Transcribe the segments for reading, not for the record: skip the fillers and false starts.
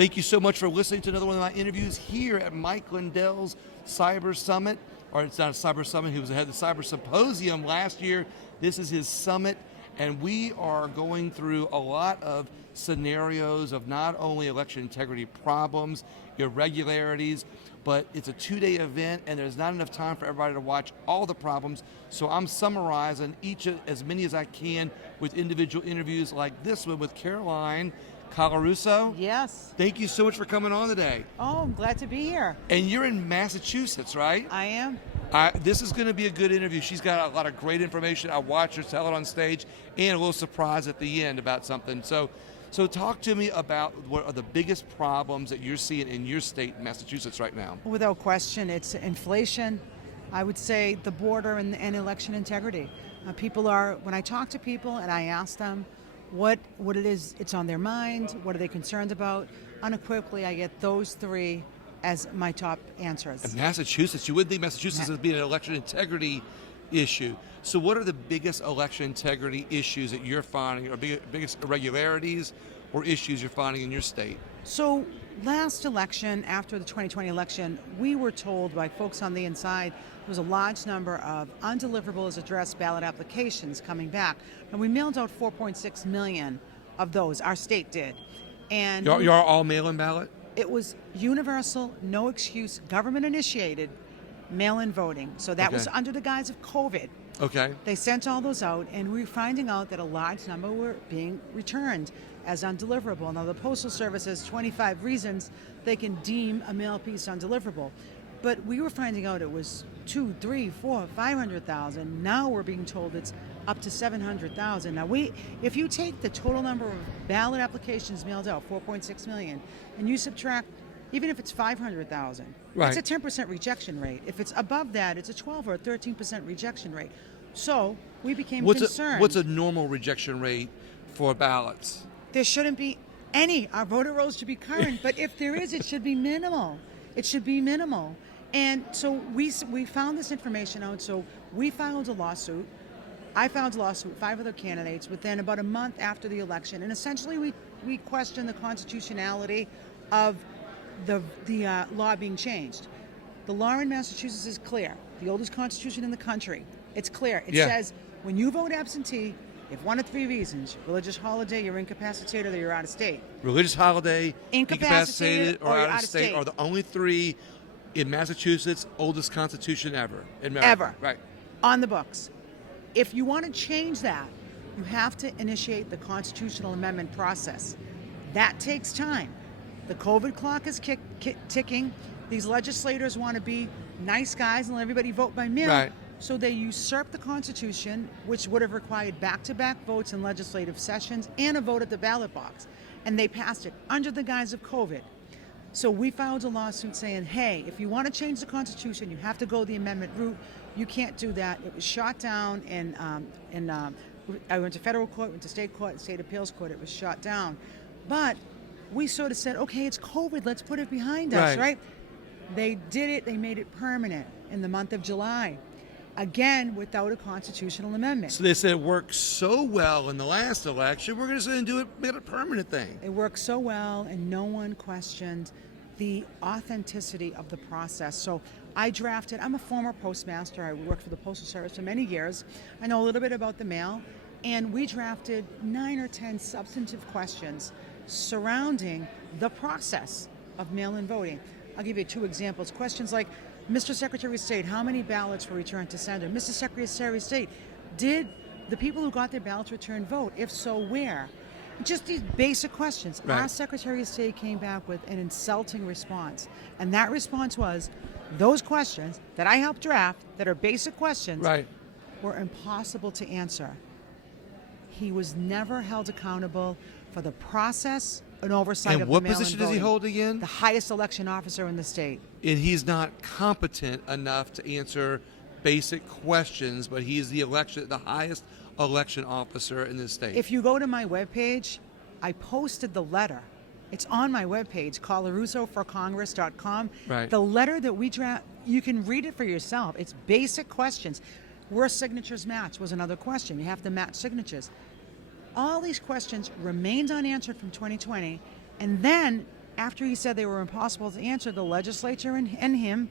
Thank you so much for listening to another one of my interviews here at Mike Lindell's Cyber Summit. Or it's not a Cyber Summit, he was ahead of the Cyber Symposium last year. This is his summit, and we are going through a lot of scenarios of not only election integrity problems, irregularities, but it's a 2-day event, and there's not enough time for everybody to watch all the problems. So I'm summarizing as many as I can with individual interviews like this one with Caroline Colarusso. Yes. Thank you so much for coming on today. Oh, I'm glad to be here. And you're in Massachusetts, right? I am. This is going to be a good interview. She's got a lot of great information. I watched her tell it on stage, and a little surprise at the end about something. So talk to me about what are the biggest problems that you're seeing in your state, Massachusetts, right now. Without question, it's inflation. I would say the border and election integrity. When I talk to people and I ask them what it is, it's on their mind, what are they concerned about, unequivocally I get those three as my top answers. And Massachusetts, you wouldn't think Massachusetts as being an election integrity issue. So what are the biggest election integrity issues that you're finding, or biggest irregularities or issues you're finding in your state? So last election, after the 2020 election, we were told by folks on the inside there was a large number of undeliverable addressed ballot applications coming back. And we mailed out 4.6 million of those, our state did. And you're all mail-in ballot? It was universal, no excuse, government-initiated mail-in voting. So that was under the guise of COVID. Okay. They sent all those out, and we were finding out that a large number were being returned as undeliverable. Now, the Postal Service has 25 reasons they can deem a mail piece undeliverable. But we were finding out it was 2, 3, 4, 500,000. Now we're being told it's up to 700,000. Now, if you take the total number of ballot applications mailed out, 4.6 million, and you subtract, even if it's 500,000, right, it's a 10% rejection rate. If it's above that, it's a 12 or a 13% rejection rate. So we became concerned. What's a normal rejection rate for ballots? There shouldn't be any. Our voter rolls should be current, but if there is, it should be minimal. It should be minimal. And so we found this information out, so we filed a lawsuit. I filed a lawsuit with 5 other candidates within about a month after the election, and essentially we questioned the constitutionality of the law being changed. The law in Massachusetts is clear, the oldest constitution in the country. It's clear. It says when you vote absentee, if one of 3 reasons, religious holiday, you're incapacitated, or you're out of state. Religious holiday, incapacitated, or out of state are the only 3 in Massachusetts, oldest constitution ever. In America. Ever. Right. On the books. If you want to change that, you have to initiate the constitutional amendment process. That takes time. The COVID clock is ticking. These legislators want to be nice guys and let everybody vote by mail. Right. So they usurped the Constitution, which would have required back-to-back votes in legislative sessions and a vote at the ballot box. And they passed it under the guise of COVID. So we filed a lawsuit saying, hey, if you want to change the Constitution, you have to go the amendment route. You can't do that. It was shot down, and I went to federal court, went to state court, state appeals court. It was shot down. But we sort of said, okay, it's COVID. Let's put it behind us, right? They did it. They made it permanent in the month of July. Again, without a constitutional amendment. So they said it worked so well in the last election, we're going to do it, make it a permanent thing. It worked so well, and no one questioned the authenticity of the process. So I'm a former postmaster. I worked for the Postal Service for many years. I know a little bit about the mail, and we drafted 9 or 10 substantive questions surrounding the process of mail-in voting. I'll give you 2 examples. Questions like, Mr. Secretary of State, how many ballots were returned to sender? Mr. Secretary of State, did the people who got their ballots returned vote? If so, where? Just these basic questions. Right. Our Secretary of State came back with an insulting response. And that response was, those questions that I helped draft, that are basic questions, were impossible to answer. He was never held accountable for the process and oversight of the mail-in voting. And what position does he hold again? The highest election officer in the state. And he's not competent enough to answer basic questions, but he's the highest election officer in the state. If you go to my webpage, I posted the letter. It's on my webpage, ColaRussoForCongress.com. Right. The letter that we draft, you can read it for yourself. It's basic questions. Were signatures matched was another question. You have to match signatures. All these questions remained unanswered from 2020, and then after he said they were impossible to answer, the legislature and him,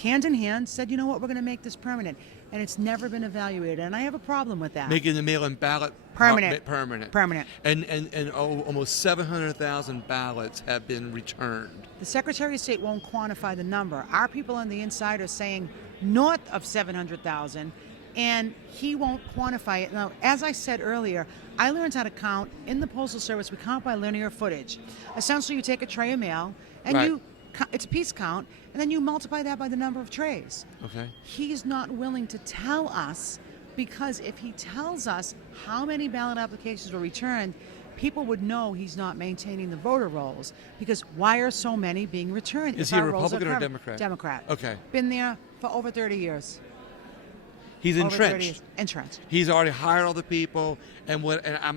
hand in hand, said, you know what, we're going to make this permanent. And it's never been evaluated. And I have a problem with that. Making the mail-in ballot Permanent. Permanent. And almost 700,000 ballots have been returned. The Secretary of State won't quantify the number. Our people on the inside are saying north of 700,000, and he won't quantify it. Now, as I said earlier, I learned how to count in the Postal Service. We count by linear footage. Essentially, you take a tray of mail, and it's a piece count, and then you multiply that by the number of trays. Okay. He's not willing to tell us, because if he tells us how many ballot applications were returned, people would know he's not maintaining the voter rolls. Because why are so many being returned? Is he a Republican or a Democrat? Democrat. Okay. Been there for over 30 years. He's Over 30 entrenched. years. Entrenched. He's already hired all the people, and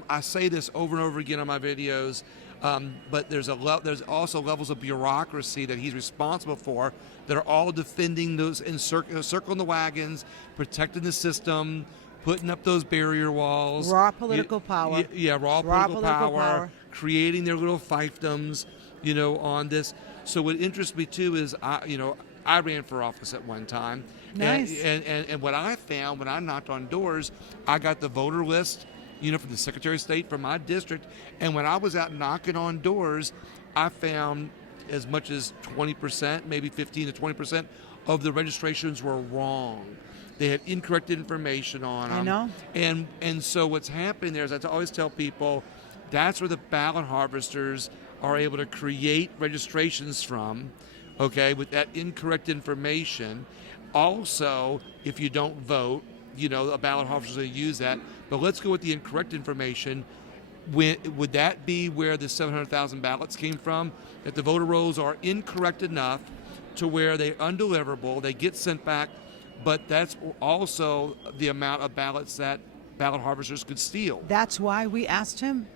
I say this over and over again on my videos. But there's also levels of bureaucracy that he's responsible for that are all defending those, circling the wagons, protecting the system, putting up those barrier walls. Raw political power. Raw political power, creating their little fiefdoms, on this. So what interests me too is, I ran for office at one time. Nice. And what I found when I knocked on doors, I got the voter list, from the Secretary of State from my district. And when I was out knocking on doors, I found as much as 20%, maybe 15 to 20% of the registrations were wrong. They had incorrect information on them. I know. And so what's happening there is, I always tell people, that's where the ballot harvesters are able to create registrations from, okay, with that incorrect information. Also, if you don't vote, a ballot harvester will use that. But let's go with the incorrect information. Would that be where the 700,000 ballots came from? That the voter rolls are incorrect enough to where they're undeliverable, they get sent back, but that's also the amount of ballots that ballot harvesters could steal. That's why we asked him,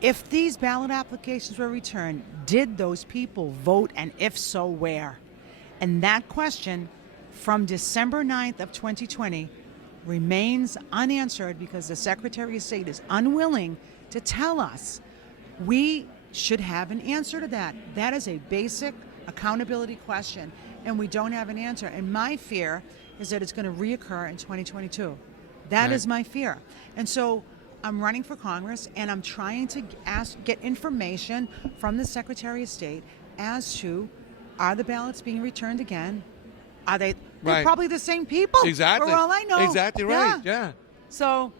if these ballot applications were returned, did those people vote, and if so, where? And that question from December 9th of 2020 remains unanswered because the Secretary of State is unwilling to tell us. We should have an answer to that. That is a basic accountability question, and we don't have an answer. And my fear is that it's going to reoccur in 2022. That is my fear. And so I'm running for Congress, and I'm trying to get information from the Secretary of State as to, are the ballots being returned again? Are they? They're probably the same people. Exactly. For all I know. Exactly right. Yeah. So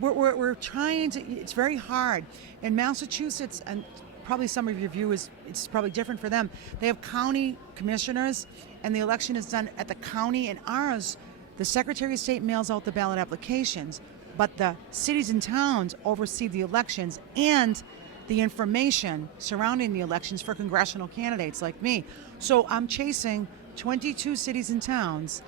we're trying to. It's very hard in Massachusetts, and probably some of your viewers, it's probably different for them. They have county commissioners, and the election is done at the county. And ours, the Secretary of State mails out the ballot applications, but the cities and towns oversee the elections and the information surrounding the elections for congressional candidates like me. So I'm chasing 22 cities and towns,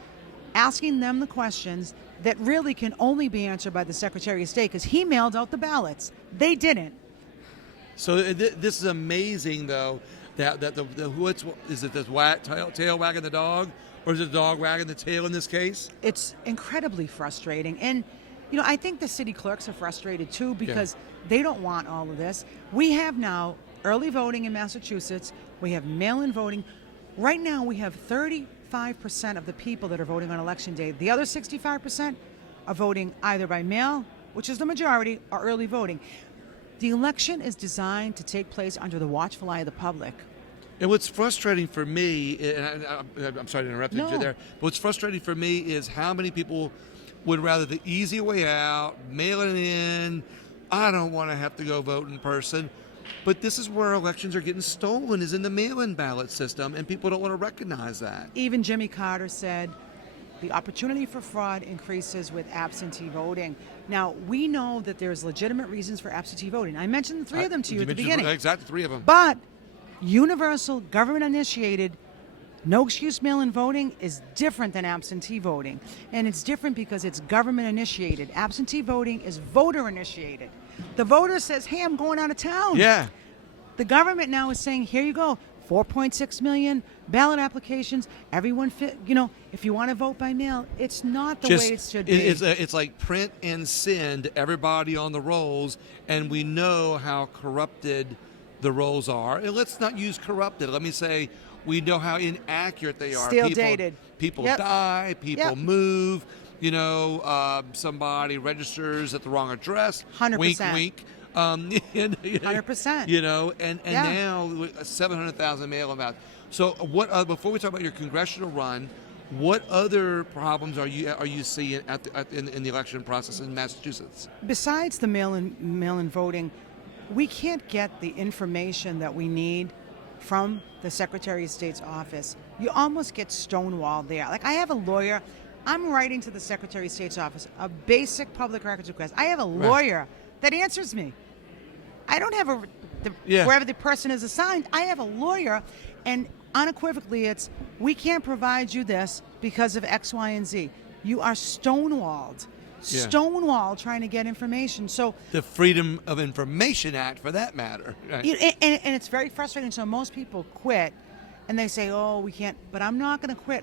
asking them the questions that really can only be answered by the Secretary of State, because he mailed out the ballots. They didn't. So this is amazing, though, that is it the tail wagging the dog, or is it the dog wagging the tail in this case? It's incredibly frustrating. And, I think the city clerks are frustrated, too, because they don't want all of this. We have now early voting in Massachusetts. We have mail-in voting. Right now, we have 35% of the people that are voting on Election Day. The other 65% are voting either by mail, which is the majority, or early voting. The election is designed to take place under the watchful eye of the public. And what's frustrating for me, and I'm sorry to interrupt you there, but what's frustrating for me is how many people would rather the easy way out, mail it in, I don't want to have to go vote in person. But this is where elections are getting stolen, is in the mail-in ballot system, and people don't want to recognize that. Even Jimmy Carter said the opportunity for fraud increases with absentee voting. Now, we know that there's legitimate reasons for absentee voting. I mentioned three of them to you at the beginning. Exactly, three of them. But universal, government-initiated, no-excuse mail-in voting is different than absentee voting. And it's different because it's government-initiated. Absentee voting is voter-initiated. The voter says, hey, I'm going out of town. Yeah. The government now is saying, here you go, 4.6 million ballot applications. Everyone fit, if you want to vote by mail, it's not the way it should be. It's like print and send everybody on the rolls, and we know how corrupted the rolls are, and let's not use corrupted. Let me say we know how inaccurate they are. Still dated. People Yep. die. People Yep. move. Somebody registers at the wrong address. 100%. Wink, wink. 100%. And Yeah. now 700,000 mail-in ballots. So what? Before we talk about your congressional run, what other problems are you seeing in the election process in Massachusetts? Besides the mail-in voting, we can't get the information that we need from the Secretary of State's office. You almost get stonewalled there. Like, I have a lawyer. I'm writing to the Secretary of State's office a basic public records request. I have a lawyer that answers me. I don't have wherever the person is assigned. I have a lawyer, and unequivocally it's, we can't provide you this because of X, Y, and Z. You are stonewalled. Yeah. Stonewall trying to get information. So The Freedom of Information Act, for that matter. Right? and it's very frustrating. So most people quit, and they say, "Oh, we can't." But I'm not going to quit.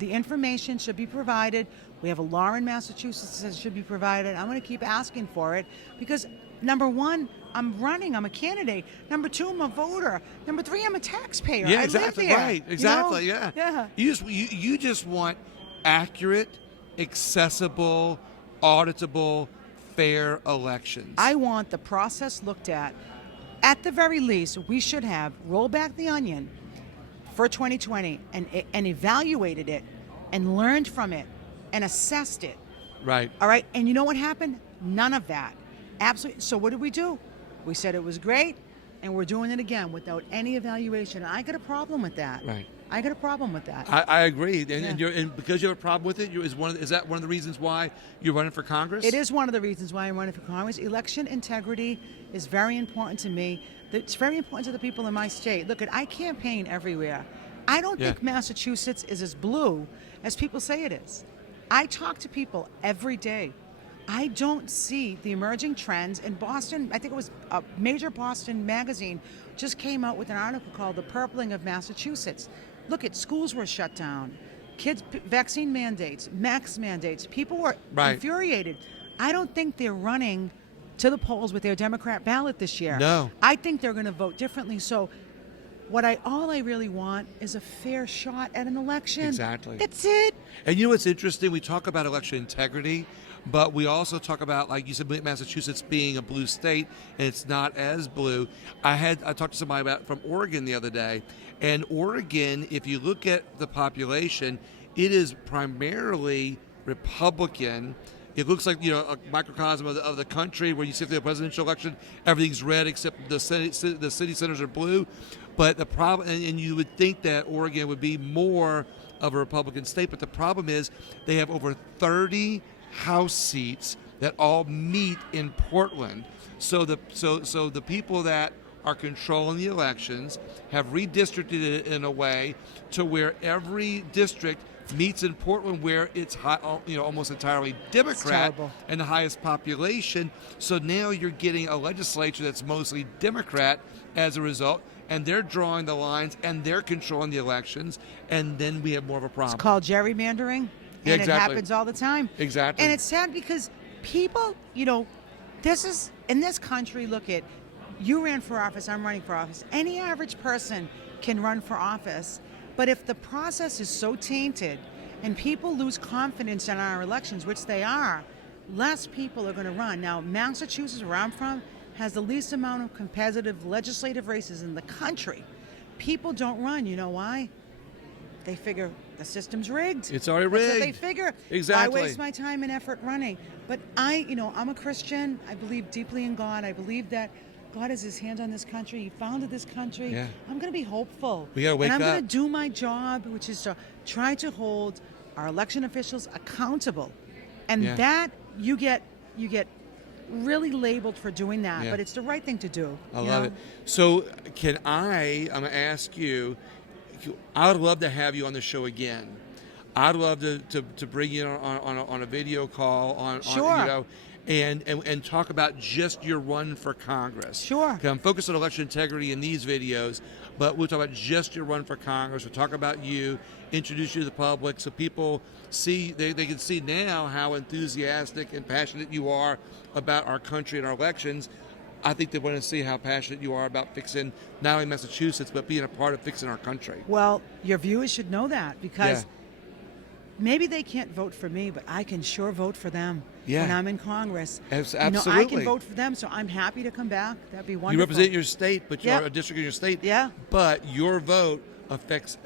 The information should be provided. We have a law in Massachusetts that should be provided. I'm going to keep asking for it because, number one, I'm running. I'm a candidate. Number two, I'm a voter. Number three, I'm a taxpayer. Yeah, I exactly. live there, Right. Exactly. you know? Yeah. Yeah. You just want accurate, accessible, auditable, fair elections. I want the process looked at. At the very least, we should have rolled back the onion for 2020 and evaluated it and learned from it and assessed it. Right. All right. And you know what happened? None of that. Absolutely. So what did we do? We said it was great, and we're doing it again without any evaluation. I got a problem with that. Right. I got a problem with that. I agree, and because you have a problem with it, is that one of the reasons why you're running for Congress? It is one of the reasons why I'm running for Congress. Election integrity is very important to me. It's very important to the people in my state. Look, I campaign everywhere. I don't think Massachusetts is as blue as people say it is. I talk to people every day. I don't see the emerging trends in Boston. I think it was a major Boston magazine just came out with an article called "The Purpling of Massachusetts." Look, schools were shut down. Kids, vaccine mandates, mask mandates. People were infuriated. I don't think they're running to the polls with their Democrat ballot this year. No. I think they're going to vote differently. So all I really want is a fair shot at an election. Exactly. That's it. And you know what's interesting? We talk about election integrity, but we also talk about, like you said, Massachusetts being a blue state, and it's not as blue. I talked to somebody from Oregon the other day, and Oregon, if you look at the population, it is primarily Republican. It looks like a microcosm of the country where you see the presidential election, everything's red except the city centers are blue. But the problem, and you would think that Oregon would be more of a Republican state, but the problem is they have over 30 House seats that all meet in Portland. So the people that are controlling the elections have redistricted it in a way to where every district meets in Portland, where it's almost entirely Democrat and the highest population. So now you're getting a legislature that's mostly Democrat as a result, and they're drawing the lines and they're controlling the elections, and then we have more of a problem. It's called gerrymandering, and it happens all the time. Exactly. And it's sad because people, this is in this country. Look at, you ran for office, I'm running for office. Any average person can run for office. But if the process is so tainted and people lose confidence in our elections, which they are, less people are going to run. Now, Massachusetts, where I'm from, has the least amount of competitive legislative races in the country. People don't run. You know why? They figure the system's rigged. It's already rigged. That's what they figure. Exactly. I waste my time and effort running. But I'm a Christian. I believe deeply in God. I believe that God has his hand on this country. He founded this country. Yeah. I'm going to be hopeful. We got to wake up. And I'm going to do my job, which is to try to hold our election officials accountable. And that you get really labeled for doing that, but it's the right thing to do. I love it. So I'm going to ask you, I would love to have you on the show again. I'd love to bring you on a video call and talk about just your run for Congress. Sure. I'm focused on election integrity in these videos, but we'll talk about just your run for Congress. We'll talk about you, introduce you to the public so people see, they can see now how enthusiastic and passionate you are about our country and our elections. I think they want to see how passionate you are about fixing not only Massachusetts, but being a part of fixing our country. Well, your viewers should know that because Yeah. maybe they can't vote for me, but I can sure vote for them Yeah. when I'm in Congress. Absolutely. I can vote for them, so I'm happy to come back. That'd be wonderful. You represent your state, but you're Yep. a district in your state. Yeah. But your vote affects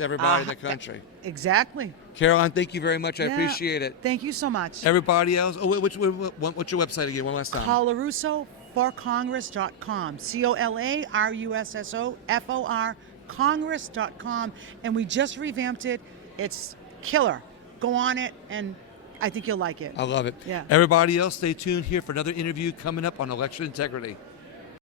everybody in the country. Exactly. Caroline, thank you very much. I Yeah. appreciate it. Thank you so much. Everybody else, what's your website again? One last time. Colarusso for Congress.com. COLARUSSOFOR Congress.com. And we just revamped it. It's killer. Go on it, and I think you'll like it. I love it. Yeah. Everybody else, stay tuned here for another interview coming up on election integrity.